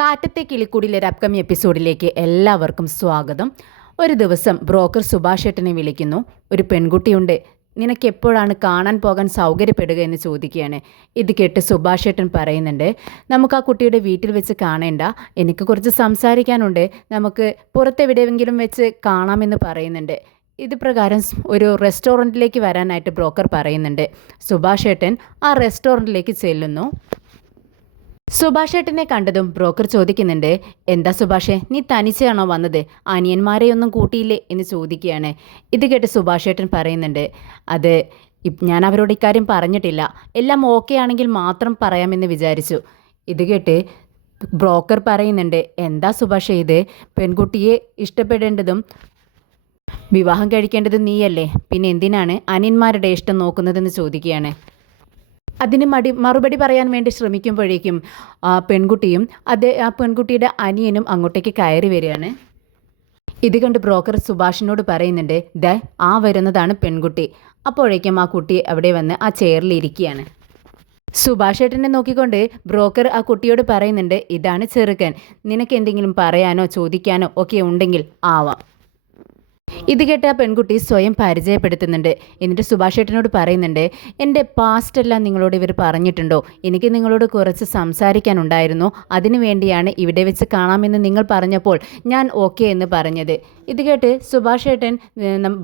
കാറ്റത്തെ കിളിക്കൂടിലെ ഒരു അപ്കമിങ് എപ്പിസോഡിലേക്ക് എല്ലാവർക്കും സ്വാഗതം. ഒരു ദിവസം ബ്രോക്കർ സുഭാഷ് ഏട്ടനെ വിളിക്കുന്നു. ഒരു പെൺകുട്ടിയുണ്ട്, നിനക്ക് എപ്പോഴാണ് കാണാൻ പോകാൻ സൗകര്യപ്പെടുക എന്ന് ചോദിക്കുകയാണ്. ഇത് കേട്ട് സുഭാഷ് ഏട്ടൻ പറയുന്നുണ്ട്, നമുക്ക് ആ കുട്ടിയുടെ വീട്ടിൽ വെച്ച് കാണേണ്ട, എനിക്ക് കുറച്ച് സംസാരിക്കാനുണ്ട്, നമുക്ക് പുറത്തെവിടെയെങ്കിലും വെച്ച് കാണാമെന്ന് പറയുന്നുണ്ട്. ഇത് പ്രകാരം ഒരു റെസ്റ്റോറൻറ്റിലേക്ക് വരാനായിട്ട് ബ്രോക്കർ പറയുന്നുണ്ട്. സുഭാഷ് ഏട്ടൻ ആ റെസ്റ്റോറൻറ്റിലേക്ക് ചെല്ലുന്നു. സുഭാഷ് ഏട്ടനെ കണ്ടതും ബ്രോക്കർ ചോദിക്കുന്നുണ്ട്, എന്താ സുഭാഷേ, നീ തനിച്ചാണോ വന്നത്, അനിയന്മാരെയൊന്നും കൂട്ടിയില്ലേ എന്ന് ചോദിക്കുകയാണ്. ഇത് കേട്ട് സുഭാഷ് ഏട്ടൻ പറയുന്നുണ്ട്, അത് ഞാൻ അവരോട് ഇക്കാര്യം പറഞ്ഞിട്ടില്ല, എല്ലാം ഓക്കെ ആണെങ്കിൽ മാത്രം പറയാമെന്ന് വിചാരിച്ചു. ഇത് കേട്ട് ബ്രോക്കർ പറയുന്നുണ്ട്, എന്താ സുഭാഷേ ഇത്, പെൺകുട്ടിയെ ഇഷ്ടപ്പെടേണ്ടതും വിവാഹം കഴിക്കേണ്ടതും നീയല്ലേ, പിന്നെ എന്തിനാണ് അനിയന്മാരുടെ ഇഷ്ടം നോക്കുന്നതെന്ന് ചോദിക്കുകയാണ്. അതിന് മറുപടി പറയാൻ വേണ്ടി ശ്രമിക്കുമ്പോഴേക്കും ആ പെൺകുട്ടിയും ആ പെൺകുട്ടിയുടെ അനിയനും അങ്ങോട്ടേക്ക് കയറി വരികയാണ്. ഇത് കണ്ട് ബ്രോക്കർ സുഭാഷിനോട് പറയുന്നുണ്ട്, ദേ ആ വരുന്നതാണ് പെൺകുട്ടി. അപ്പോഴേക്കും ആ കുട്ടി അവിടെ വന്ന് ആ ചെയറിൽ ഇരിക്കുകയാണ്. സുഭാഷ് ഏട്ടനെ നോക്കിക്കൊണ്ട് ബ്രോക്കർ ആ കുട്ടിയോട് പറയുന്നുണ്ട്, ഇതാണ് ചെറുക്കൻ, നിനക്ക് എന്തെങ്കിലും പറയാനോ ചോദിക്കാനോ ഒക്കെ ഉണ്ടെങ്കിൽ ആവാം. ഇത് കേട്ട് ആ പെൺകുട്ടി സ്വയം പരിചയപ്പെടുത്തുന്നുണ്ട്. എന്നിട്ട് സുഭാഷ് ഏട്ടനോട് പറയുന്നുണ്ട്, എൻ്റെ പാസ്റ്റെല്ലാം നിങ്ങളോട് ഇവർ പറഞ്ഞിട്ടുണ്ടോ, എനിക്ക് നിങ്ങളോട് കുറച്ച് സംസാരിക്കാനുണ്ടായിരുന്നു, അതിനു വേണ്ടിയാണ് ഇവിടെ വെച്ച് കാണാമെന്ന് നിങ്ങൾ പറഞ്ഞപ്പോൾ ഞാൻ ഓക്കെ എന്ന് പറഞ്ഞത്. ഇത് കേട്ട് സുഭാഷ് ഏട്ടൻ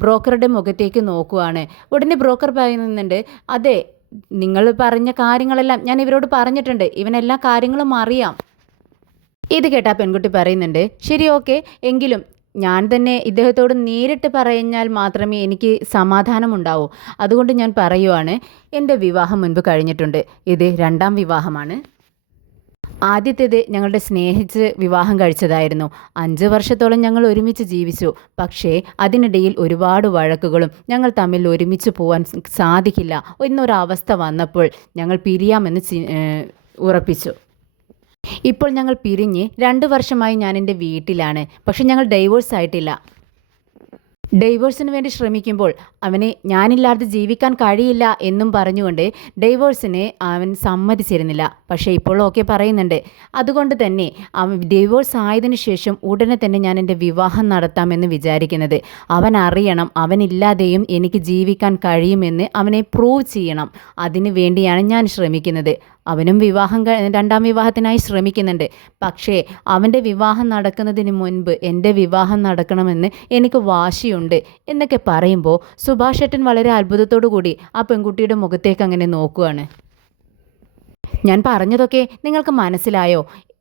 ബ്രോക്കറുടെ മുഖത്തേക്ക് നോക്കുവാണ്. ഉടനെ ബ്രോക്കർ പറയുന്നുണ്ട്, അതെ, നിങ്ങൾ പറഞ്ഞ കാര്യങ്ങളെല്ലാം ഞാൻ ഇവരോട് പറഞ്ഞിട്ടുണ്ട്, ഇവനെല്ലാ കാര്യങ്ങളും അറിയാം. ഇത് കേട്ട ആ പെൺകുട്ടി പറയുന്നുണ്ട്, ശരി ഓക്കെ, എങ്കിലും ഞാൻ തന്നെ ഇദ്ദേഹത്തോട് നേരിട്ട് പറഞ്ഞാൽ മാത്രമേ എനിക്ക് സമാധാനമുണ്ടാവൂ, അതുകൊണ്ട് ഞാൻ പറയുവാണ്, എൻ്റെ വിവാഹം മുൻപ് കഴിഞ്ഞിട്ടുണ്ട്, ഇത് രണ്ടാം വിവാഹമാണ്. ആദ്യത്തേത് ഞങ്ങളുടെ സ്നേഹിച്ച് വിവാഹം കഴിച്ചതായിരുന്നു. 5 വർഷത്തോളം ഞങ്ങൾ ഒരുമിച്ച് ജീവിച്ചു. പക്ഷേ അതിനിടയിൽ ഒരുപാട് വഴക്കുകളും ഞങ്ങൾ തമ്മിൽ ഒരുമിച്ച് പോകാൻ സാധിക്കില്ല എന്നൊരവസ്ഥ വന്നപ്പോൾ ഞങ്ങൾ പിരിയാമെന്ന് ഉറപ്പിച്ചു. ഇപ്പോൾ ഞങ്ങൾ പിരിഞ്ഞ് 2 വർഷമായി ഞാൻ എൻ്റെ വീട്ടിലാണ്. പക്ഷെ ഞങ്ങൾ ഡൈവോഴ്സ് ആയിട്ടില്ല. ഡൈവോഴ്സിന് വേണ്ടി ശ്രമിക്കുമ്പോൾ അവന് ഞാനില്ലാതെ ജീവിക്കാൻ കഴിയില്ല എന്നും പറഞ്ഞുകൊണ്ട് ഡൈവോഴ്സിന് അവൻ സമ്മതിച്ചിരുന്നില്ല. പക്ഷേ ഇപ്പോൾ ഓക്കെ പറയുന്നുണ്ട്. അതുകൊണ്ട് തന്നെ അവൻ ഡൈവോഴ്സ് ആയതിനു ശേഷം ഉടനെ തന്നെ ഞാൻ എൻ്റെ വിവാഹം നടത്താമെന്ന് വിചാരിക്കുന്നത്. അവൻ അറിയണം, അവനില്ലാതെയും എനിക്ക് ജീവിക്കാൻ കഴിയുമെന്ന് അവനെ പ്രൂവ് ചെയ്യണം. അതിനു വേണ്ടിയാണ് ഞാൻ ശ്രമിക്കുന്നത്. അവനും രണ്ടാം വിവാഹത്തിനായി ശ്രമിക്കുന്നുണ്ട്. പക്ഷേ അവൻ്റെ വിവാഹം നടക്കുന്നതിന് മുൻപ് എൻ്റെ വിവാഹം നടക്കണമെന്ന് എനിക്ക് വാശിയുണ്ട് എന്നൊക്കെ പറയുമ്പോൾ സുഭാഷ് ഏട്ടൻ വളരെ അത്ഭുതത്തോടു കൂടി ആ പെൺകുട്ടിയുടെ മുഖത്തേക്ക് അങ്ങനെ നോക്കുകയാണ്. ഞാൻ പറഞ്ഞതൊക്കെ നിങ്ങൾക്ക് മനസ്സിലായോ?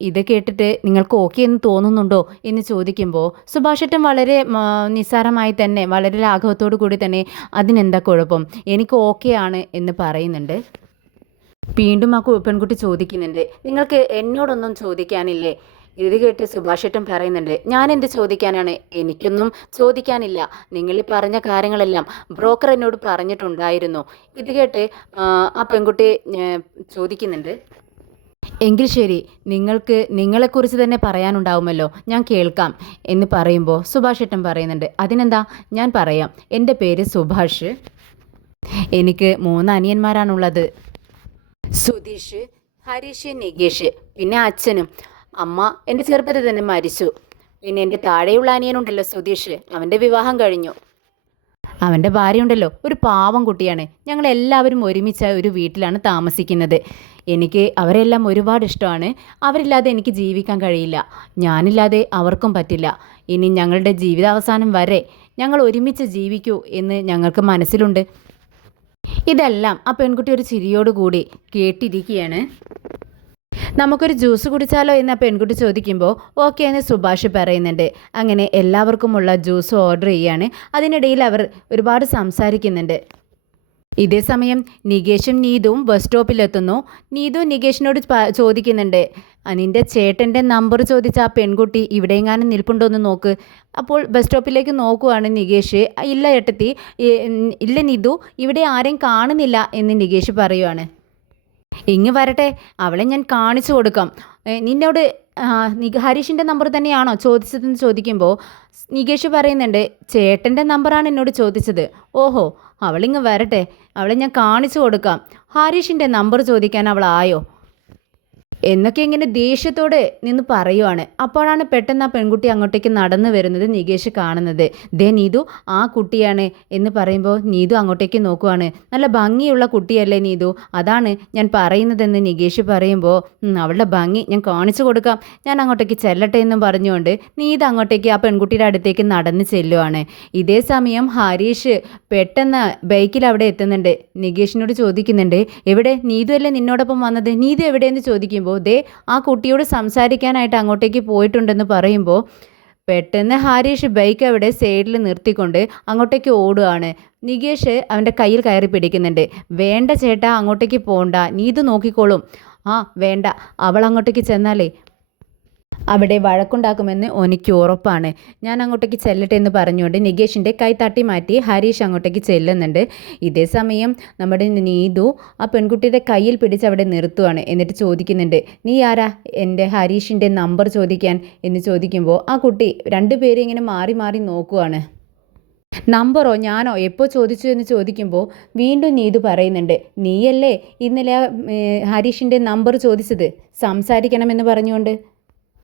ഇത് കേട്ടിട്ട് നിങ്ങൾക്ക് ഓക്കെ എന്ന് തോന്നുന്നുണ്ടോ എന്ന് ചോദിക്കുമ്പോൾ സുഭാഷ് ഏട്ടൻ വളരെ നിസ്സാരമായി തന്നെ, വളരെ ലാഘവത്തോടു കൂടി തന്നെ, അതിനെന്താ കുഴപ്പം, എനിക്ക് ഓക്കെ ആണ് എന്ന് പറയുന്നുണ്ട്. വീണ്ടും ആ പെൺകുട്ടി ചോദിക്കുന്നുണ്ട്, നിങ്ങൾക്ക് എന്നോടൊന്നും ചോദിക്കാനില്ലേ? ഇത് കേട്ട് സുഭാഷ് ഏട്ടൻ പറയുന്നുണ്ട്, ഞാൻ എന്ത് ചോദിക്കാനാണ്, എനിക്കൊന്നും ചോദിക്കാനില്ല, നിങ്ങൾ പറഞ്ഞ കാര്യങ്ങളെല്ലാം ബ്രോക്കർ എന്നോട് പറഞ്ഞിട്ടുണ്ടായിരുന്നു. ഇത് കേട്ട് ആ പെൺകുട്ടി ചോദിക്കുന്നുണ്ട്, എങ്കിൽ ശരി, നിങ്ങൾക്ക് നിങ്ങളെക്കുറിച്ച് തന്നെ പറയാനുണ്ടാവുമല്ലോ, ഞാൻ കേൾക്കാം എന്ന് പറയുമ്പോൾ സുഭാഷ് ഏട്ടൻ പറയുന്നുണ്ട്, അതിനെന്താ, ഞാൻ പറയാം. എൻ്റെ പേര് സുഭാഷ്, എനിക്ക് 3 അനിയന്മാരാണുള്ളത്. സുധീഷ്, ഹരീഷ്, നികേഷ്, പിന്നെ അച്ഛനും. അമ്മ എൻ്റെ ചെറുപ്പത്തിൽ തന്നെ മരിച്ചു. പിന്നെ എൻ്റെ താഴെയുള്ള അനിയനുണ്ടല്ലോ സുധീഷ്, അവൻ്റെ വിവാഹം കഴിഞ്ഞു. അവൻ്റെ ഭാര്യയുണ്ടല്ലോ, ഒരു പാവം കുട്ടിയാണ്. ഞങ്ങളെല്ലാവരും ഒരുമിച്ച് ഒരു വീട്ടിലാണ് താമസിക്കുന്നത്. എനിക്ക് അവരെല്ലാം ഒരുപാട് ഇഷ്ടമാണ്. അവരില്ലാതെ എനിക്ക് ജീവിക്കാൻ കഴിയില്ല, ഞാനില്ലാതെ അവർക്കും പറ്റില്ല. ഇനി ഞങ്ങളുടെ ജീവിതാവസാനം വരെ ഞങ്ങൾ ഒരുമിച്ച് ജീവിക്കൂ എന്ന് ഞങ്ങൾക്ക് മനസ്സിലുണ്ട്. ഇതെല്ലാം ആ പെൺകുട്ടി ഒരു ചിരിയോടുകൂടി കേട്ടിരിക്കുകയാണ്. നമുക്കൊരു ജ്യൂസ് കുടിച്ചാലോ എന്ന് ആ പെൺകുട്ടി ചോദിക്കുമ്പോൾ ഓക്കെ എന്ന് സുഭാഷ് പറയുന്നുണ്ട്. അങ്ങനെ എല്ലാവർക്കുമുള്ള ജ്യൂസ് ഓർഡർ ചെയ്യാണ്. അതിനിടയിൽ അവർ ഒരുപാട് സംസാരിക്കുന്നുണ്ട്. ഇതേ സമയം നികേഷും നീതുവും ബസ് സ്റ്റോപ്പിലെത്തുന്നു. നീതു നികേഷിനോട് ചോദിക്കുന്നുണ്ട്, നിൻ്റെ ചേട്ടൻ്റെ നമ്പർ ചോദിച്ച ആ പെൺകുട്ടി ഇവിടെയെങ്ങാനും നിൽപ്പുണ്ടോ എന്ന് നോക്ക്. അപ്പോൾ ബസ് സ്റ്റോപ്പിലേക്ക് നോക്കുവാണ് നികേഷ്. ഇല്ല ഏട്ടത്തി, ഇല്ല നീതു, ഇവിടെ ആരെയും കാണുന്നില്ല എന്ന് നികേഷ് പറയുവാണ്. ഇങ്ങ് വരട്ടെ, അവളെ ഞാൻ കാണിച്ചു കൊടുക്കാം. നിന്നോട് ഹരീഷിൻ്റെ നമ്പർ തന്നെയാണോ ചോദിച്ചതെന്ന് ചോദിക്കുമ്പോൾ നികേഷ് പറയുന്നുണ്ട്, ചേട്ടൻ്റെ നമ്പറാണ് എന്നോട് ചോദിച്ചത്. ഓഹോ, അവളിങ്ങ് വരട്ടെ, അവളെ ഞാൻ കാണിച്ചു കൊടുക്കാം. ഹരീഷിൻ്റെ നമ്പർ ചോദിക്കാൻ അവളായോ എന്നൊക്കെ ഇങ്ങനെ ദേഷ്യത്തോടെ നിന്ന് പറയുവാണ്. അപ്പോഴാണ് പെട്ടെന്ന് ആ പെൺകുട്ടി അങ്ങോട്ടേക്ക് നടന്നു വരുന്നത് നികേഷ് കാണുന്നത്. ദേ നീതു ആ കുട്ടിയാണ് എന്ന് പറയുമ്പോൾ നീതു അങ്ങോട്ടേക്ക് നോക്കുവാണ്. നല്ല ഭംഗിയുള്ള കുട്ടിയല്ലേ നീതു, അതാണ് ഞാൻ പറയുന്നതെന്ന് നികേഷ് പറയുമ്പോൾ അവളുടെ ഭംഗി ഞാൻ കാണിച്ചു കൊടുക്കാം, ഞാൻ അങ്ങോട്ടേക്ക് ചെല്ലട്ടെ എന്നും പറഞ്ഞുകൊണ്ട് നീതു അങ്ങോട്ടേക്ക് ആ പെൺകുട്ടിയുടെ അടുത്തേക്ക് നടന്ന് ചെല്ലുവാണ്. ഇതേ സമയം ഹരീഷ് പെട്ടെന്ന് ബൈക്കിൽ അവിടെ എത്തുന്നുണ്ട്. നികേഷിനോട് ചോദിക്കുന്നുണ്ട്, എവിടെ നീതു അല്ലേ നിന്നോടൊപ്പം വന്നത്, നീതു എവിടെയെന്ന് ചോദിക്കുമ്പോൾ ദേ ആ കുട്ടിയോട് സംസാരിക്കാനായിട്ട് അങ്ങോട്ടേക്ക് പോയിട്ടുണ്ടെന്ന് പറയുമ്പോൾ പെട്ടെന്ന് ഹരീഷ് ബൈക്ക് അവിടെ സൈഡിൽ നിർത്തിക്കൊണ്ട് അങ്ങോട്ടേക്ക് ഓടുകയാണ്. നികേഷ് അവൻ്റെ കയ്യിൽ കയറി പിടിക്കുന്നുണ്ട്. വേണ്ട ചേട്ടാ, അങ്ങോട്ടേക്ക് പോണ്ട, നീതു നോക്കിക്കോളും. ആ വേണ്ട, അവൾ അങ്ങോട്ടേക്ക് ചെന്നാലേ അവിടെ വഴക്കുണ്ടാക്കുമെന്ന് എനിക്ക് ഉറപ്പാണ്, ഞാൻ അങ്ങോട്ടേക്ക് ചെല്ലട്ടെ എന്ന് പറഞ്ഞുകൊണ്ട് നികേഷിൻ്റെ കൈ തട്ടി മാറ്റി ഹരീഷ് അങ്ങോട്ടേക്ക് ചെല്ലുന്നുണ്ട്. ഇതേ സമയം നമ്മുടെ നീതു ആ പെൺകുട്ടിയുടെ കയ്യിൽ പിടിച്ച് അവിടെ നിർത്തുവാണ്. എന്നിട്ട് ചോദിക്കുന്നുണ്ട്, നീ ആരാ എൻ്റെ ഹരീഷിൻ്റെ നമ്പർ ചോദിക്കാൻ എന്ന് ചോദിക്കുമ്പോൾ ആ കുട്ടി രണ്ടുപേരും ഇങ്ങനെ മാറി മാറി നോക്കുവാണ്. നമ്പറോ ഞാനോ എപ്പോൾ ചോദിച്ചു എന്ന് ചോദിക്കുമ്പോൾ വീണ്ടും നീതു പറയുന്നുണ്ട്, നീയല്ലേ ഇന്നലെ ഹരീഷിൻ്റെ നമ്പർ ചോദിച്ചത് സംസാരിക്കണമെന്ന് പറഞ്ഞുകൊണ്ട്.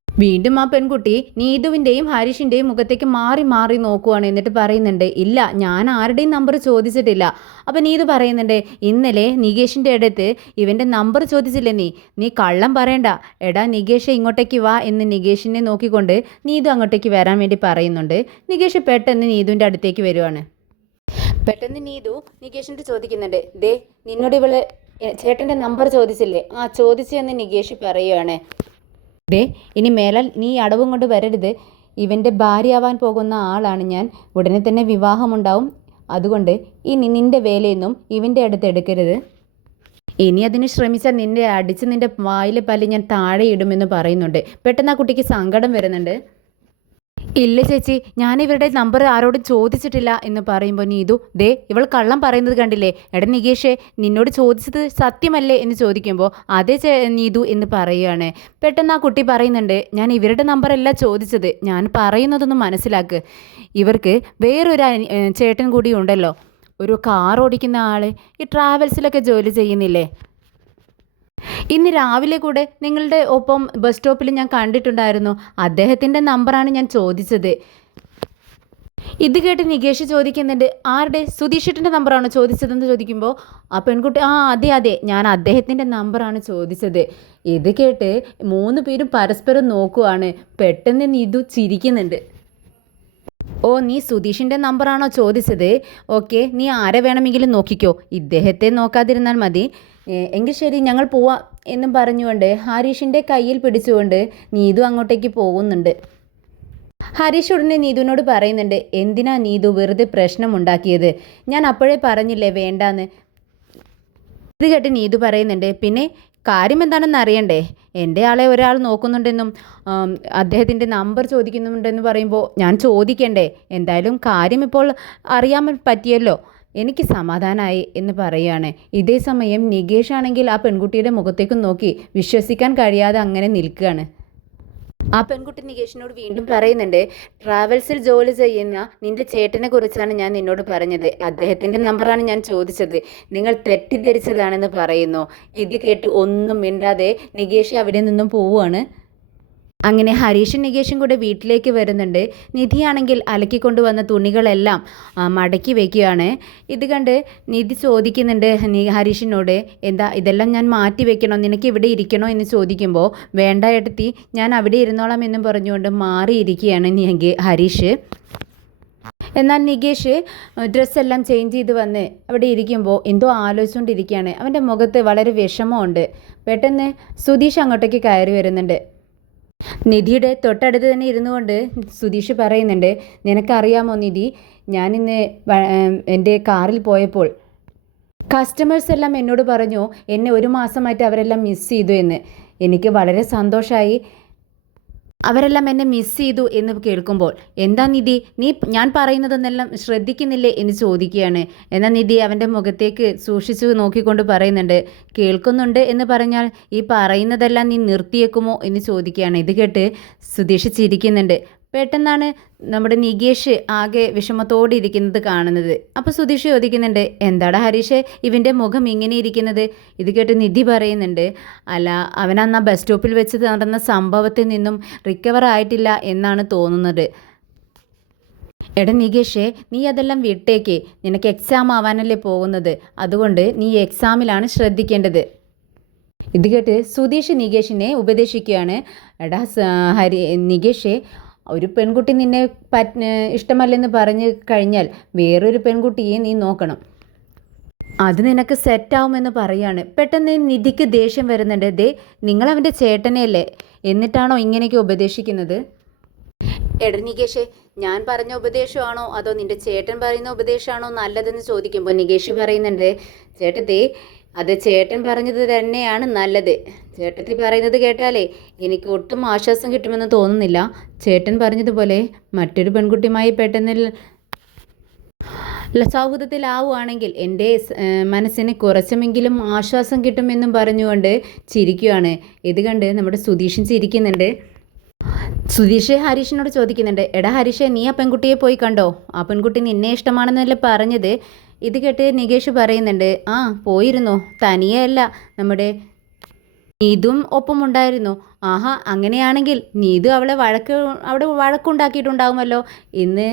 വീണ്ടും ആ പെൺകുട്ടി നീതുവിൻ്റെയും ഹരീഷിൻ്റെയും മുഖത്തേക്ക് മാറി മാറി നോക്കുവാണ്. എന്നിട്ട് പറയുന്നുണ്ട്, ഇല്ല ഞാൻ ആരുടെയും നമ്പർ ചോദിച്ചിട്ടില്ല. അപ്പം നീതു പറയുന്നുണ്ട്, ഇന്നലെ നികേഷിൻ്റെ അടുത്ത് ഇവൻ്റെ നമ്പർ ചോദിച്ചില്ലേ നീ കള്ളം പറയണ്ട, എടാ നികേഷ് ഇങ്ങോട്ടേക്ക് വാ എന്ന് നികേഷിനെ നോക്കിക്കൊണ്ട് നീതു അങ്ങോട്ടേക്ക് വരാൻ വേണ്ടി പറയുന്നുണ്ട്. നികേഷ് പെട്ടെന്ന് നീതുവിൻ്റെ അടുത്തേക്ക് വരുവാണ്. പെട്ടെന്ന് നീതു നികേഷിൻ്റെ ചോദിക്കുന്നുണ്ട്, ദേ നിന്നോട് ഇവള് ചേട്ടൻ്റെ നമ്പർ ചോദിച്ചില്ലേ, ആ ചോദിച്ചു എന്ന് നികേഷ് പറയുവാണ്. ദേ ഇനി മേലാൽ നീ അടവും കൊണ്ട് വരരുത്, ഇവൻ്റെ ഭാര്യയാവാൻ പോകുന്ന ആളാണ് ഞാൻ, ഉടനെ തന്നെ വിവാഹമുണ്ടാവും, അതുകൊണ്ട് ഇനി നിൻ്റെ വേലയൊന്നും ഇവൻ്റെ അടുത്ത് എടുക്കരുത്, ഇനി അതിന് ശ്രമിച്ചാൽ നിൻ്റെ വായിലെ പല്ല് ഞാൻ താഴെ ഇടുമെന്ന് പറയുന്നുണ്ട്. പെട്ടെന്ന് ആ കുട്ടിക്ക് സങ്കടം വരുന്നുണ്ട്. ഇല്ല ചേച്ചി, ഞാൻ ഇവരുടെ നമ്പർ ആരോടും ചോദിച്ചിട്ടില്ല എന്ന് പറയുമ്പോൾ നീതു, ദേ ഇവൾ കള്ളം പറയുന്നത് കണ്ടില്ലേ, എടാ നികേഷേ നിന്നോട് ചോദിച്ചത് സത്യമല്ലേ എന്ന് ചോദിക്കുമ്പോൾ അതേ നീതു എന്ന് പറയുകയാണ്. പെട്ടെന്ന് ആ കുട്ടി പറയുന്നുണ്ട്, ഞാൻ ഇവരുടെ നമ്പറല്ല ചോദിച്ചത്, ഞാൻ പറയുന്നതൊന്ന് മനസ്സിലാക്ക്, ഇവർക്ക് വേറൊരു ചേട്ടൻ കൂടി ഉണ്ടല്ലോ, ഒരു കാർ ഓടിക്കുന്ന ആൾ, ഈ ട്രാവൽസിലൊക്കെ ജോലി ചെയ്യുന്നില്ലേ, ഇന്ന് രാവിലെ കൂടെ നിങ്ങളുടെ ഒപ്പം ബസ് സ്റ്റോപ്പിൽ ഞാൻ കണ്ടിട്ടുണ്ടായിരുന്നു, അദ്ദേഹത്തിൻ്റെ നമ്പറാണ് ഞാൻ ചോദിച്ചത്. ഇത് കേട്ട് നികേഷ് ചോദിക്കുന്നുണ്ട്, ആരുടെ, സുധീഷേട്ടൻ്റെ നമ്പറാണോ ചോദിച്ചതെന്ന് ചോദിക്കുമ്പോൾ ആ പെൺകുട്ടി, അതെ ഞാൻ അദ്ദേഹത്തിൻ്റെ നമ്പറാണ് ചോദിച്ചത്. ഇത് കേട്ട് 3 പേരും പരസ്പരം നോക്കുവാണ്. പെട്ടെന്ന് നീതു ചിരിക്കുന്നുണ്ട്. ഓ നീ സുധീഷിൻ്റെ നമ്പറാണോ ചോദിച്ചത്, ഓക്കെ നീ ആരെ വേണമെങ്കിലും നോക്കിക്കോ, ഇദ്ദേഹത്തെ നോക്കാതിരുന്നാൽ മതി, എങ്കിൽ ശരി ഞങ്ങൾ പോവാം എന്നും പറഞ്ഞുകൊണ്ട് ഹരീഷിൻ്റെ കയ്യിൽ പിടിച്ചുകൊണ്ട് നീതു അങ്ങോട്ടേക്ക് പോകുന്നുണ്ട്. ഹരീഷ് ഉടനെ നീതുവിനോട് പറയുന്നുണ്ട്, എന്തിനാ നീതു വെറുതെ പ്രശ്നമുണ്ടാക്കിയത്, ഞാൻ അപ്പോഴേ പറഞ്ഞില്ലേ വേണ്ടാന്ന്. ഇത് കേട്ട് നീതു പറയുന്നുണ്ട്, പിന്നെ കാര്യം എന്താണെന്ന് അറിയണ്ടേ, എൻ്റെ ആളെ ഒരാൾ നോക്കുന്നുണ്ടെന്നും അദ്ദേഹത്തിൻ്റെ നമ്പർ ചോദിക്കുന്നുണ്ടെന്ന് പറയുമ്പോൾ ഞാൻ ചോദിക്കണ്ടേ, എന്തായാലും കാര്യം ഇപ്പോൾ അറിയാൻ പറ്റിയല്ലോ, എനിക്ക് സമാധാനമായി എന്ന് പറയുകയാണ്. ഇതേ സമയം നികേഷ് ആണെങ്കിൽ ആ പെൺകുട്ടിയുടെ മുഖത്തേക്ക് നോക്കി വിശ്വസിക്കാൻ കഴിയാതെ അങ്ങനെ നിൽക്കുകയാണ്. ആ പെൺകുട്ടി നികേഷിനോട് വീണ്ടും പറയുന്നുണ്ട്, ട്രാവൽസിൽ ജോലി ചെയ്യുന്ന നിന്റെ ചേട്ടനെ കുറിച്ചാണ് ഞാൻ നിന്നോട് പറഞ്ഞത്, അദ്ദേഹത്തിൻ്റെ നമ്പറാണ് ഞാൻ ചോദിച്ചത്, നിങ്ങൾ തെറ്റിദ്ധരിച്ചതാണെന്ന് പറയുന്നു. ഇത് കേട്ട് ഒന്നും മിണ്ടാതെ നികേഷ് അവിടെ നിന്നും പോവുകയാണ്. അങ്ങനെ ഹരീഷും നികേഷും കൂടെ വീട്ടിലേക്ക് വരുന്നുണ്ട്. നിധിയാണെങ്കിൽ അലക്കിക്കൊണ്ടുവന്ന തുണികളെല്ലാം മടക്കി വയ്ക്കുകയാണ്. ഇത് കണ്ട് നിധി ചോദിക്കുന്നുണ്ട് ഹരീഷിനോട്, എന്താ ഇതെല്ലാം ഞാൻ മാറ്റി വെക്കണോ, നിനക്ക് ഇവിടെ ഇരിക്കണോ എന്ന് ചോദിക്കുമ്പോൾ വേണ്ട ഏട്ടത്തി ഞാൻ അവിടെ ഇരുന്നോളാം എന്നും പറഞ്ഞുകൊണ്ട് മാറിയിരിക്കുകയാണ് ഹരീഷ്. എന്നാൽ നികേഷ് ഡ്രസ്സെല്ലാം ചേഞ്ച് ചെയ്ത് വന്ന് അവിടെ ഇരിക്കുമ്പോൾ എന്തോ ആലോചിച്ചുകൊണ്ടിരിക്കുകയാണ്. അവൻ്റെ മുഖത്ത് വളരെ വിഷമമുണ്ട്. പെട്ടെന്ന് സുധീഷ് അങ്ങോട്ടേക്ക് കയറി വരുന്നുണ്ട്. നിധിയുടെ തൊട്ടടുത്ത് തന്നെ ഇരുന്നു കൊണ്ട് സുധീഷ് പറയുന്നുണ്ട്, നിനക്കറിയാമോ നിധി, ഞാനിന്ന് എൻ്റെ കാറിൽ പോയപ്പോൾ കസ്റ്റമേഴ്സ് എല്ലാം എന്നോട് പറഞ്ഞു എന്നെ 1 മാസമായിട്ട് അവരെല്ലാം മിസ് ചെയ്തു എന്ന്. എനിക്ക് വളരെ സന്തോഷമായി, അവരെല്ലാം എന്നെ മിസ് ചെയ്തു എന്ന് കേൾക്കുമ്പോൾ. എന്താ നിധി നീ ഞാൻ പറയുന്നതെന്നെല്ലാം ശ്രദ്ധിക്കുന്നില്ലേ എന്ന് ചോദിക്കുകയാണ്. എന്നാൽ നിധി അവൻ്റെ മുഖത്തേക്ക് സൂക്ഷിച്ചു നോക്കിക്കൊണ്ട് പറയുന്നുണ്ട്, കേൾക്കുന്നുണ്ട് എന്ന് പറഞ്ഞാൽ ഈ പറയുന്നതെല്ലാം നീ നിർത്തിയേക്കുമോ എന്ന് ചോദിക്കുകയാണ്. ഇത് കേട്ട് സുധീഷ് ചിരിക്കുന്നുണ്ട്. പെട്ടെന്നാണ് നമ്മുടെ നികേഷ് ആകെ വിഷമത്തോടെ ഇരിക്കുന്നത് കാണുന്നത്. അപ്പോൾ സുധീഷ് ചോദിക്കുന്നുണ്ട്, എന്താടാ ഹരീഷേ ഇവൻ്റെ മുഖം ഇങ്ങനെ ഇരിക്കുന്നത്? ഇത് കേട്ട് നിധി പറയുന്നുണ്ട്, അല്ല അവൻ ആ ബസ് സ്റ്റോപ്പിൽ വെച്ച് നടന്ന സംഭവത്തിൽ നിന്നും റിക്കവർ ആയിട്ടില്ല എന്നാണ് തോന്നുന്നത്. എടാ നികേഷേ, നീ അതെല്ലാം വിട്ടേക്ക്. നിനക്ക് എക്സാം ആവാനല്ലേ പോകുന്നത്, അതുകൊണ്ട് നീ എക്സാമിലാണ് ശ്രദ്ധിക്കേണ്ടത്. ഇത് കേട്ട് സുധീഷ് നികേഷിനെ ഉപദേശിക്കുകയാണ്. എടാ നികേഷേ, ഒരു പെൺകുട്ടി നിന്നെ ഇഷ്ടമല്ലെന്ന് പറഞ്ഞു കഴിഞ്ഞാൽ വേറൊരു പെൺകുട്ടിയെ നീ നോക്കണം, അത് നിനക്ക് സെറ്റാവുമെന്ന് പറയാണ്. പെട്ടെന്ന് നിധിക്ക് ദേഷ്യം വരുന്നുണ്ട്. ദേ, നിങ്ങളവൻ്റെ ചേട്ടനെയല്ലേ, എന്നിട്ടാണോ ഇങ്ങനെയൊക്കെ ഉപദേശിക്കുന്നത്? എടാ നികേഷേ, ഞാൻ പറഞ്ഞ ഉപദേശമാണോ അതോ നിന്റെ ചേട്ടൻ പറയുന്ന ഉപദേശമാണോ നല്ലതെന്ന് ചോദിക്കുമ്പോൾ നികേഷ് പറയുന്നുണ്ട്, ചേട്ടത്തി അത് ചേട്ടൻ പറഞ്ഞത് തന്നെയാണ് നല്ലത്. ചേട്ടത്തി പറയുന്നത് കേട്ടാലേ എനിക്ക് ഒട്ടും ആശ്വാസം കിട്ടുമെന്ന് തോന്നുന്നില്ല. ചേട്ടൻ പറഞ്ഞതുപോലെ മറ്റൊരു പെൺകുട്ടിയുമായി പെട്ടെന്ന് സൗഹൃദത്തിലാവുകയാണെങ്കിൽ എൻ്റെ മനസ്സിന് കുറച്ചുമെങ്കിലും ആശ്വാസം കിട്ടുമെന്നും പറഞ്ഞുകൊണ്ട് ചിരിക്കുകയാണ്. ഇത് കണ്ട് നമ്മുടെ സുധീഷൻ ചിരിക്കുന്നുണ്ട്. സുധീഷ് ഹരീഷിനോട് ചോദിക്കുന്നുണ്ട്, എടാ ഹരീഷേ, നീ ആ പെൺകുട്ടിയെ പോയി കണ്ടോ? ആ പെൺകുട്ടി നിന്നെ ഇഷ്ടമാണെന്നല്ലേ പറഞ്ഞത്? ഇത് കേട്ട് നികേഷ് പറയുന്നുണ്ട്, ആ പോയിരുന്നു, തനിയല്ല, നമ്മുടെ നീതും ഒപ്പമുണ്ടായിരുന്നു. ആഹാ, അങ്ങനെയാണെങ്കിൽ നീതു അവിടെ വഴക്കുണ്ടാക്കിയിട്ടുണ്ടാകുമല്ലോ. ഇന്ന്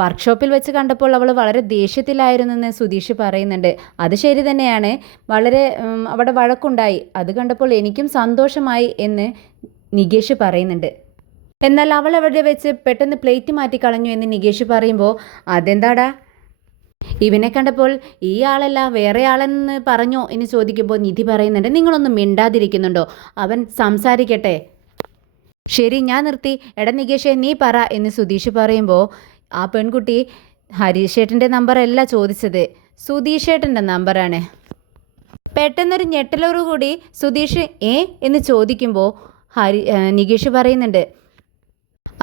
വർക്ക്ഷോപ്പിൽ വെച്ച് കണ്ടപ്പോൾ അവൾ വളരെ ദേഷ്യത്തിലായിരുന്നെന്ന് സുധീഷ് പറയുന്നുണ്ട്. അത് ശരി തന്നെയാണ്, വളരെ അവിടെ വഴക്കുണ്ടായി, അത് കണ്ടപ്പോൾ എനിക്കും സന്തോഷമായി എന്ന് നികേഷ് പറയുന്നുണ്ട്. എന്നാൽ അവൾ അവിടെ വെച്ച് പെട്ടെന്ന് പ്ലേറ്റ് മാറ്റി കളഞ്ഞു എന്ന് നികേഷ് പറയുമ്പോൾ, അതെന്താടാ, ഇവനെ കണ്ടപ്പോൾ ഈ ആളല്ല വേറെ ആളെന്ന് പറഞ്ഞോ എന്ന് ചോദിക്കുമ്പോൾ നിധി പറയുന്നുണ്ട്, നിങ്ങളൊന്നും മിണ്ടാതിരിക്കുന്നുണ്ടോ, അവൻ സംസാരിക്കട്ടെ. ശരി, ഞാൻ നിർത്തി. എടാ നികേഷേ, നീ പറ എന്ന് സുധീഷ് പറയുമ്പോൾ, ആ പെൺകുട്ടി ഹരീഷേട്ടൻ്റെ നമ്പറല്ല ചോദിച്ചത്, സുധീഷേട്ടൻ്റെ നമ്പറാണ്. പെട്ടെന്നൊരു ഞെട്ടലോടുകൂടി സുധീഷ് എന്ന് ചോദിക്കുമ്പോൾ നികേഷ് പറയുന്നുണ്ട്,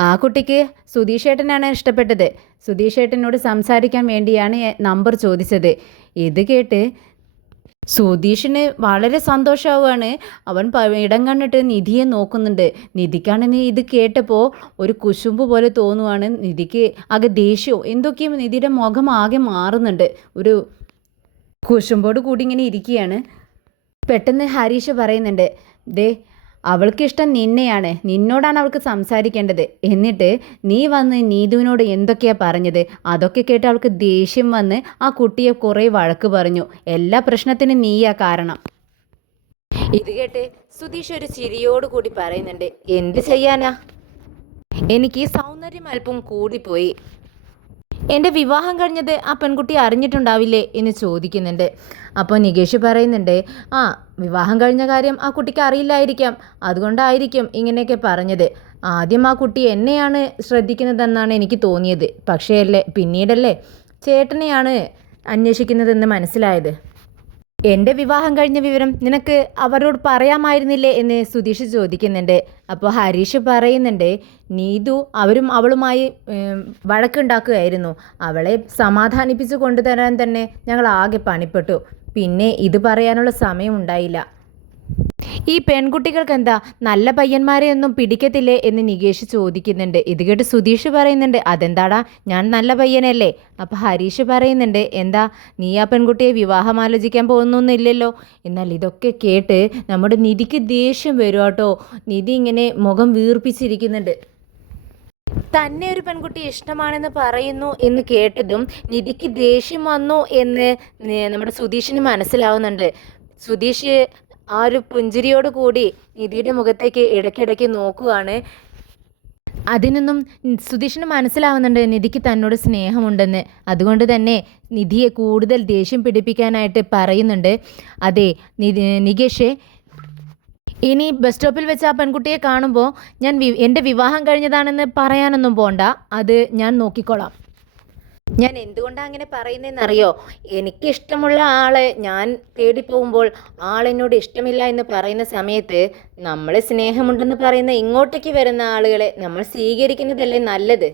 ആ കുട്ടിക്ക് സുധീഷേട്ടനാണ് ഇഷ്ടപ്പെട്ടത്, സുധീഷേട്ടനോട് സംസാരിക്കാൻ വേണ്ടിയാണ് നമ്പർ ചോദിച്ചത്. ഇത് കേട്ട് സുധീഷിന് വളരെ സന്തോഷമാവുകയാണ്. അവൻ ഇടം കണ്ടിട്ട് നിധിയെ നോക്കുന്നുണ്ട്. നിധിക്കാണെന്ന് ഇത് കേട്ടപ്പോൾ ഒരു കുശുമ്പ് പോലെ തോന്നുവാണ്. നിധിക്ക് ആകെ ദേഷ്യവും എന്തൊക്കെയും, നിധിയുടെ മുഖം ആകെ മാറുന്നുണ്ട്, ഒരു കുശുമ്പോട് കൂടി ഇങ്ങനെ ഇരിക്കുകയാണ്. പെട്ടെന്ന് ഹരീഷ് പറയുന്നുണ്ട്, ദേ അവൾക്കിഷ്ടം നിന്നെയാണ്, നിന്നോടാണ് അവൾക്ക് സംസാരിക്കേണ്ടത്, എന്നിട്ട് നീ വന്ന് നീതുവിനോട് എന്തൊക്കെയാണ് പറഞ്ഞത്? അതൊക്കെ കേട്ട് അവൾക്ക് ദേഷ്യം വന്ന് ആ കുട്ടിയെ കുറേ വഴക്ക് പറഞ്ഞു. എല്ലാ പ്രശ്നത്തിനും നീയാ കാരണം. ഇത് കേട്ട് സുധീഷ് ഒരു ചിരിയോടുകൂടി പറയുന്നുണ്ട്, എന്ത് ചെയ്യാനാ, എനിക്ക് സൗന്ദര്യം അല്പം കൂടിപ്പോയി. എൻ്റെ വിവാഹം കഴിഞ്ഞത് ആ പെൺകുട്ടി അറിഞ്ഞിട്ടുണ്ടാവില്ലേ എന്ന് ചോദിക്കുന്നുണ്ട്. അപ്പോൾ നികേഷ് പറയുന്നുണ്ട്, ആ വിവാഹം കഴിഞ്ഞ കാര്യം ആ കുട്ടിക്ക് അറിയില്ലായിരിക്കാം, അതുകൊണ്ടായിരിക്കും ഇങ്ങനെയൊക്കെ പറഞ്ഞത്. ആദ്യം ആ കുട്ടി എന്നെയാണ് ശ്രദ്ധിക്കുന്നതെന്നാണ് എനിക്ക് തോന്നിയത്, പക്ഷേ പിന്നീടല്ലേ ചേട്ടനെയാണ് അന്വേഷിക്കുന്നതെന്ന് മനസ്സിലായത്. എൻ്റെ വിവാഹം കഴിഞ്ഞ വിവരം നിനക്ക് അവരോട് പറയാമായിരുന്നില്ലേ എന്ന് സുധീഷ് ചോദിക്കുന്നുണ്ട്. അപ്പോൾ ഹരീഷ് പറയുന്നുണ്ട്, നീതു അവളുമായി വഴക്കുണ്ടാക്കുകയായിരുന്നു, അവളെ സമാധാനിപ്പിച്ച് കൊണ്ടുതരാൻ തന്നെ ഞങ്ങൾ ആകെ പണിപ്പെട്ടു, പിന്നെ ഇത് പറയാനുള്ള സമയം ഉണ്ടായില്ല. ഈ പെൺകുട്ടികൾക്ക് എന്താ നല്ല പയ്യന്മാരെ ഒന്നും പിടിക്കത്തില്ലേ എന്ന് നികേഷ് ചോദിക്കുന്നുണ്ട്. ഇത് കേട്ട് സുധീഷ് പറയുന്നുണ്ട്, അതെന്താടാ, ഞാൻ നല്ല പയ്യനല്ലേ. അപ്പോൾ ഹരീഷ് പറയുന്നുണ്ട്, എന്താ നീ ആ പെൺകുട്ടിയെ വിവാഹം ആലോചിക്കാൻ പോകുന്നൊന്നുമില്ലല്ലോ. എന്നാൽ ഇതൊക്കെ കേട്ട് നമ്മുടെ നിധിക്ക് ദേഷ്യം വരും കേട്ടോ. നിധി ഇങ്ങനെ മുഖം വീർപ്പിച്ചിരിക്കുന്നുണ്ട്. തന്നെ ഒരു പെൺകുട്ടി ഇഷ്ടമാണെന്ന് പറയുന്നു എന്ന് കേട്ടതും നിധിക്ക് ദേഷ്യം വന്നു എന്ന് നമ്മുടെ സുധീഷിന് മനസ്സിലാവുന്നുണ്ട്. സുധീഷ് ആ ഒരു പുഞ്ചിരിയോട് കൂടി നിധിയുടെ മുഖത്തേക്ക് ഇടയ്ക്കിടയ്ക്ക് നോക്കുകയാണ്. അതിനൊന്നും സുധീഷിന് മനസ്സിലാവുന്നുണ്ട് നിധിക്ക് തന്നോട് സ്നേഹമുണ്ടെന്ന്. അതുകൊണ്ട് തന്നെ നിധിയെ കൂടുതൽ ദേഷ്യം പിടിപ്പിക്കാനായിട്ട് പറയുന്നുണ്ട്, അതെ നികേഷേ, ഇനി ബസ് സ്റ്റോപ്പിൽ വെച്ച് ആ പെൺകുട്ടിയെ കാണുമ്പോൾ എൻ്റെ വിവാഹം കഴിഞ്ഞതാണെന്ന് പറയാനൊന്നും പോണ്ട, അത് ഞാൻ നോക്കിക്കോളാം. ഞാൻ എന്തുകൊണ്ടാണ് അങ്ങനെ പറയുന്നതെന്നറിയോ? എനിക്കിഷ്ടമുള്ള ആളെ ഞാൻ തേടിപ്പോകുമ്പോൾ ആളെന്നോട് ഇഷ്ടമില്ല എന്ന് പറയുന്ന സമയത്ത് നമ്മൾ സ്നേഹമുണ്ടെന്ന് പറയുന്ന ഇങ്ങോട്ടേക്ക് വരുന്ന ആളുകളെ നമ്മൾ സ്വീകരിക്കുന്നതല്ലേ നല്ലത്.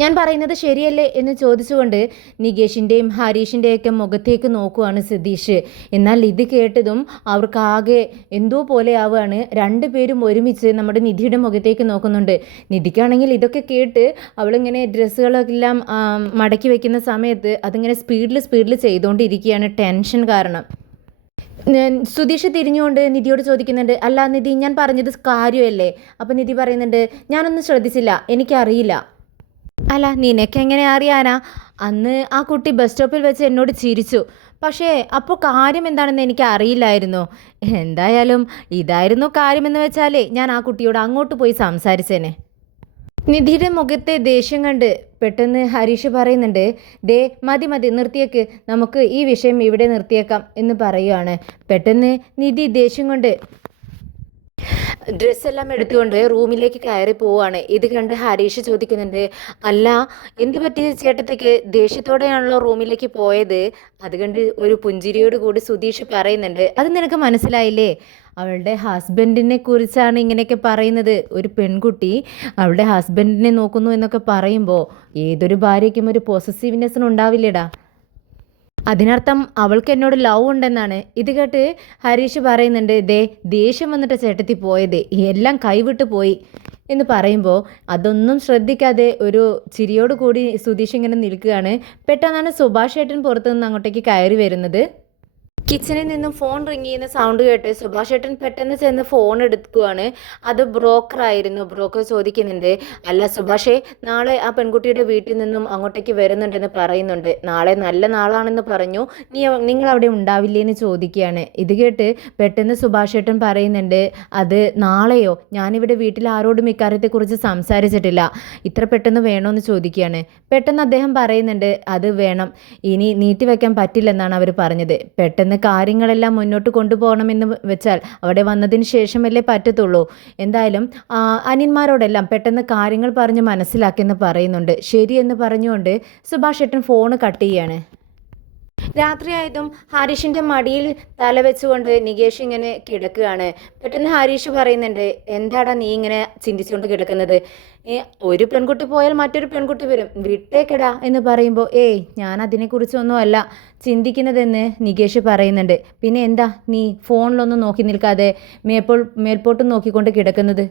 ഞാൻ പറയുന്നത് ശരിയല്ലേ എന്ന് ചോദിച്ചുകൊണ്ട് നികേഷിൻ്റെയും ഹരീഷിൻ്റെയൊക്കെ മുഖത്തേക്ക് നോക്കുവാണ് സുധീഷ്. എന്നാൽ ഇത് കേട്ടതും അവർക്കാകെ എന്തോ പോലെ ആവുകയാണ്. രണ്ടുപേരും ഒരുമിച്ച് നമ്മുടെ നിധിയുടെ മുഖത്തേക്ക് നോക്കുന്നുണ്ട്. നിധിക്കാണെങ്കിൽ ഇതൊക്കെ കേട്ട് അവളിങ്ങനെ ഡ്രസ്സുകളെല്ലാം മടക്കി വെക്കുന്ന സമയത്ത് അതിങ്ങനെ സ്പീഡിൽ ചെയ്തുകൊണ്ടിരിക്കുകയാണ്, ടെൻഷൻ കാരണം. സുധീഷ് തിരിഞ്ഞുകൊണ്ട് നിധിയോട് ചോദിക്കുന്നുണ്ട്, അല്ല നിധി, ഞാൻ പറഞ്ഞത് കാര്യമല്ലേ? അപ്പം നിധി പറയുന്നുണ്ട്, ഞാനൊന്നും ശ്രദ്ധിച്ചില്ല, എനിക്കറിയില്ല. അല്ല, നിനക്കെങ്ങനെ അറിയാനാ? അന്ന് ആ കുട്ടി ബസ് സ്റ്റോപ്പിൽ വെച്ച് എന്നോട് ചിരിച്ചു. പക്ഷേ അപ്പോൾ കാര്യം എന്താണെന്ന് എനിക്ക് അറിയില്ലായിരുന്നു. എന്തായാലും ഇതായിരുന്നു കാര്യമെന്ന് വെച്ചാലേ ഞാൻ ആ കുട്ടിയോട് അങ്ങോട്ട് പോയി സംസാരിച്ചേനെ. നിധിയുടെ മുഖത്തെ ദേഷ്യം കണ്ട് പെട്ടെന്ന് ഹരീഷ് പറയുന്നുണ്ട്, ദേ മതി നിർത്തിയേക്ക്, നമുക്ക് ഈ വിഷയം ഇവിടെ നിർത്തിയേക്കാം എന്ന് പറയുകയാണ്. പെട്ടെന്ന് നിധി ദേഷ്യം കൊണ്ട് ഡ്രസ്സെല്ലാം എടുത്തുകൊണ്ട് റൂമിലേക്ക് കയറി പോവുകയാണ്. ഇത് കണ്ട് ഹരീഷ് ചോദിക്കുന്നുണ്ട്, അല്ല എന്ത് പറ്റി ചേട്ടത്തേക്ക്, ദേഷ്യത്തോടെയാണല്ലോ റൂമിലേക്ക് പോയത്? അത് കണ്ട് ഒരു പുഞ്ചിരിയോട് കൂടി സുധീഷ് പറയുന്നുണ്ട്, അത് നിനക്ക് മനസ്സിലായില്ലേ? അവളുടെ ഹസ്ബൻഡിനെ കുറിച്ചാണ് ഇങ്ങനെയൊക്കെ പറയുന്നത്. ഒരു പെൺകുട്ടി അവളുടെ ഹസ്ബൻഡിനെ നോക്കുന്നു എന്നൊക്കെ പറയുമ്പോൾ ഏതൊരു ഭാര്യയ്ക്കും ഒരു പൊസസീവ്നെസ്സിനുണ്ടാവില്ലേടാ. അതിനർത്ഥം അവൾക്ക് എന്നോട് ലവ് ഉണ്ടെന്നാണ്. ഇത് കേട്ട് ഹരീഷ് പറയുന്നുണ്ട്, ദേഷ്യം വന്നിട്ട് ചേട്ടത്തി പോയത്, എല്ലാം കൈവിട്ട് പോയി എന്ന് പറയുമ്പോൾ അതൊന്നും ശ്രദ്ധിക്കാതെ ഒരു ചിരിയോട് കൂടി സുധീഷ് ഇങ്ങനെ നിൽക്കുകയാണ്. പെട്ടെന്നാണ് സുഭാഷ് ഏട്ടൻ പുറത്തുനിന്ന് അങ്ങോട്ടേക്ക് കയറി വരുന്നത്. കിച്ചണിൽ നിന്നും ഫോൺ റിങ് ചെയ്യുന്ന സൗണ്ട് കേട്ട് സുഭാഷ് ഏട്ടൻ പെട്ടെന്ന് ചെന്ന് ഫോൺ എടുക്കുകയാണ്. അത് ബ്രോക്കറായിരുന്നു. ബ്രോക്കർ ചോദിക്കുന്നുണ്ട്, അല്ല സുഭാഷേ, നാളെ ആ പെൺകുട്ടിയുടെ വീട്ടിൽ നിന്നും അങ്ങോട്ടേക്ക് വരുന്നുണ്ടെന്ന് പറയുന്നുണ്ട്, നാളെ നല്ല നാളാണെന്ന് പറഞ്ഞു, നിങ്ങൾ അവിടെ ഉണ്ടാവില്ലേന്ന് ചോദിക്കുകയാണ്. ഇത് കേട്ട് പെട്ടെന്ന് സുഭാഷ് ഏട്ടൻ പറയുന്നുണ്ട്, അത് നാളെയോ? ഞാനിവിടെ വീട്ടിൽ ആരോടും ഇക്കാര്യത്തെക്കുറിച്ച് സംസാരിച്ചിട്ടില്ല, ഇത്ര പെട്ടെന്ന് വേണമെന്ന് ചോദിക്കുകയാണ്. പെട്ടെന്ന് അദ്ദേഹം പറയുന്നുണ്ട്, അത് വേണം, ഇനി നീട്ടിവെക്കാൻ പറ്റില്ലെന്നാണ് അവർ പറഞ്ഞത്. പെട്ടെന്ന് കാര്യങ്ങളെല്ലാം മുന്നോട്ട് കൊണ്ടുപോകണമെന്ന് വെച്ചാൽ അവിടെ വന്നതിന് ശേഷമല്ലേ പറ്റത്തുള്ളൂ. എന്തായാലും അനിയന്മാരോടെല്ലാം പെട്ടെന്ന് കാര്യങ്ങൾ പറഞ്ഞ് മനസ്സിലാക്കിയെന്ന് പറയുന്നുണ്ട്. ശരിയെന്ന് പറഞ്ഞുകൊണ്ട് സുഭാഷ് ഏട്ടൻ ഫോണ് കട്ട് ചെയ്യാണ്. രാത്രിയായതും ഹരീഷിൻ്റെ മടിയിൽ തല വെച്ചുകൊണ്ട് നികേഷ് ഇങ്ങനെ കിടക്കുകയാണ്. പെട്ടെന്ന് ഹരീഷ് പറയുന്നുണ്ട്, എന്താടാ നീ ഇങ്ങനെ ചിന്തിച്ചുകൊണ്ട് കിടക്കുന്നത്? ഒരു പെൺകുട്ടി പോയാൽ മറ്റൊരു പെൺകുട്ടി വരും, വിട്ടേക്കടാ എന്ന് പറയുമ്പോൾ ഞാൻ അതിനെക്കുറിച്ചൊന്നും അല്ല ചിന്തിക്കുന്നതെന്ന് നികേഷ് പറയുന്നുണ്ട്. പിന്നെ എന്താ നീ ഫോണിലൊന്നും നോക്കി നിൽക്കാതെ മേൽപോട്ടും നോക്കിക്കൊണ്ട് കിടക്കുന്നത്?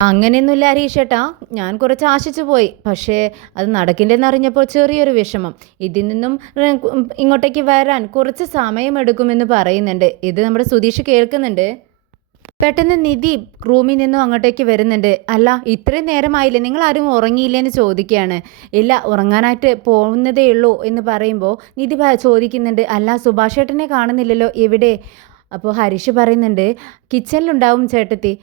അങ്ങനെയൊന്നുമില്ല ഹരീഷേട്ടാ, ഞാൻ കുറച്ച് ആശിച്ചു പോയി, പക്ഷേ അത് നടക്കില്ലെന്ന് അറിഞ്ഞപ്പോൾ ചെറിയൊരു വിഷമം. ഇതിൽ നിന്നും ഇങ്ങോട്ടേക്ക് വരാൻ കുറച്ച് സമയമെടുക്കുമെന്ന് പറയുന്നുണ്ട്. ഇത് നമ്മുടെ സുധീഷ് കേൾക്കുന്നുണ്ട്. പെട്ടെന്ന് നിധി റൂമിൽ നിന്നും അങ്ങോട്ടേക്ക് വരുന്നുണ്ട്. അല്ല, ഇത്രയും നേരമായില്ലേ, നിങ്ങൾ ആരും ഉറങ്ങിയില്ലേന്ന് ചോദിക്കുകയാണ്. ഇല്ല, ഉറങ്ങാനായിട്ട് പോകുന്നതേ ഉള്ളൂ എന്ന് പറയുമ്പോൾ നിധി ചോദിക്കുന്നുണ്ട്, അല്ല സുഭാഷ് ചേട്ടനെ കാണുന്നില്ലല്ലോ, എവിടെ? അപ്പോൾ ഹരീഷ് പറയുന്നുണ്ട്, കിച്ചണിലുണ്ടാവും ചേട്ടത്തി.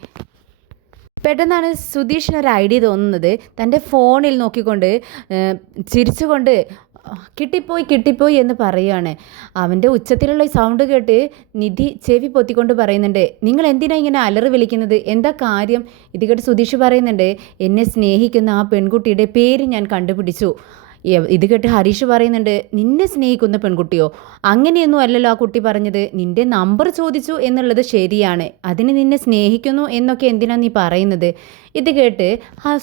പെട്ടെന്നാണ് സുധീഷിനൊരു ഐഡിയ തോന്നുന്നത്. തൻ്റെ ഫോണിൽ നോക്കിക്കൊണ്ട് ചിരിച്ചുകൊണ്ട് കിട്ടിപ്പോയി എന്ന് പറയുകയാണ്. അവൻ്റെ ഉച്ചത്തിലുള്ള സൗണ്ട് കേട്ട് നിധി ചെവി പൊത്തിക്കൊണ്ട് പറയുന്നുണ്ട്, നിങ്ങൾ എന്തിനാ ഇങ്ങനെ അലറി വിളിക്കുന്നത്, എന്താ കാര്യം? ഇത് കേട്ട് സുധീഷ് പറയുന്നുണ്ട്, എന്നെ സ്നേഹിക്കുന്ന ആ പെൺകുട്ടിയുടെ പേര് ഞാൻ കണ്ടുപിടിച്ചു. ഇത് കേട്ട് ഹരീഷ് പറയുന്നുണ്ട്, നിന്നെ സ്നേഹിക്കുന്ന പെൺകുട്ടിയോ? അങ്ങനെയൊന്നും അല്ലല്ലോ ആ കുട്ടി പറഞ്ഞത്, നിന്റെ നമ്പർ ചോദിച്ചു എന്നുള്ളത് ശരിയാണ്, അതിന് നിന്നെ സ്നേഹിക്കുന്നു എന്നൊക്കെ എന്തിനാ നീ പറയുന്നത്? ഇത് കേട്ട്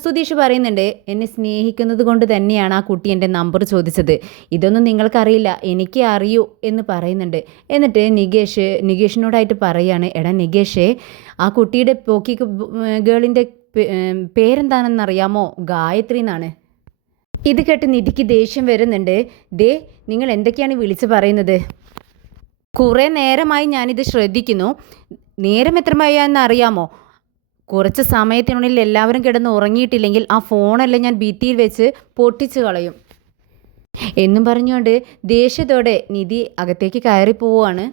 സുധീഷ് പറയുന്നുണ്ട്, എന്നെ സ്നേഹിക്കുന്നത് കൊണ്ട് തന്നെയാണ് ആ കുട്ടി എൻ്റെ നമ്പർ ചോദിച്ചത്, ഇതൊന്നും നിങ്ങൾക്കറിയില്ല, എനിക്ക് അറിയൂ എന്ന് പറയുന്നുണ്ട്. എന്നിട്ട് നികേഷിനോടായിട്ട് പറയാണ്, എടാ നികേഷേ, ആ കുട്ടിയുടെ പോക്കി ഗേളിൻ്റെ പേരെന്താണെന്നറിയാമോ? ഗായത്രി എന്നാണ്. ഇത് കേട്ട് നിധിക്ക് ദേഷ്യം വരുന്നുണ്ട്. നിങ്ങൾ എന്തൊക്കെയാണ് വിളിച്ച് പറയുന്നത്? കുറേ നേരമായി ഞാനിത് ശ്രദ്ധിക്കുന്നു. നേരം എത്രമായെന്ന് അറിയാമോ? കുറച്ച് സമയത്തിനുള്ളിൽ എല്ലാവരും കിടന്ന് ഉറങ്ങിയിട്ടില്ലെങ്കിൽ ആ ഫോണെല്ലാം ഞാൻ ഭിത്തിയിൽ വെച്ച് പൊട്ടിച്ച് കളയും എന്നും പറഞ്ഞുകൊണ്ട് ദേഷ്യത്തോടെ നിധി അകത്തേക്ക് കയറി പോവുകയാണ്.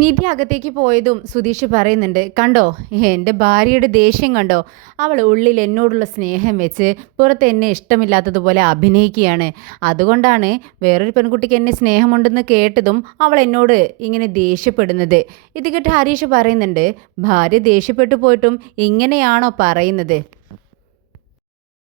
നിധി അകത്തേക്ക് പോയതും സുധീഷ് പറയുന്നുണ്ട്, കണ്ടോ എൻ്റെ ഭാര്യയുടെ ദേഷ്യം കണ്ടോ? അവൾ ഉള്ളിൽ എന്നോടുള്ള സ്നേഹം വെച്ച് പുറത്ത് എന്നെ ഇഷ്ടമില്ലാത്തതുപോലെ അഭിനയിക്കുകയാണ്. അതുകൊണ്ടാണ് വേറൊരു പെൺകുട്ടിക്ക് എന്നെ സ്നേഹമുണ്ടെന്ന് കേട്ടതും അവൾ എന്നോട് ഇങ്ങനെ ദേഷ്യപ്പെടുന്നത്. ഇത് കേട്ട് ഹരീഷ് പറയുന്നുണ്ട്, ഭാര്യ ദേഷ്യപ്പെട്ടു പോയിട്ടും ഇങ്ങനെയാണോ പറയുന്നത്?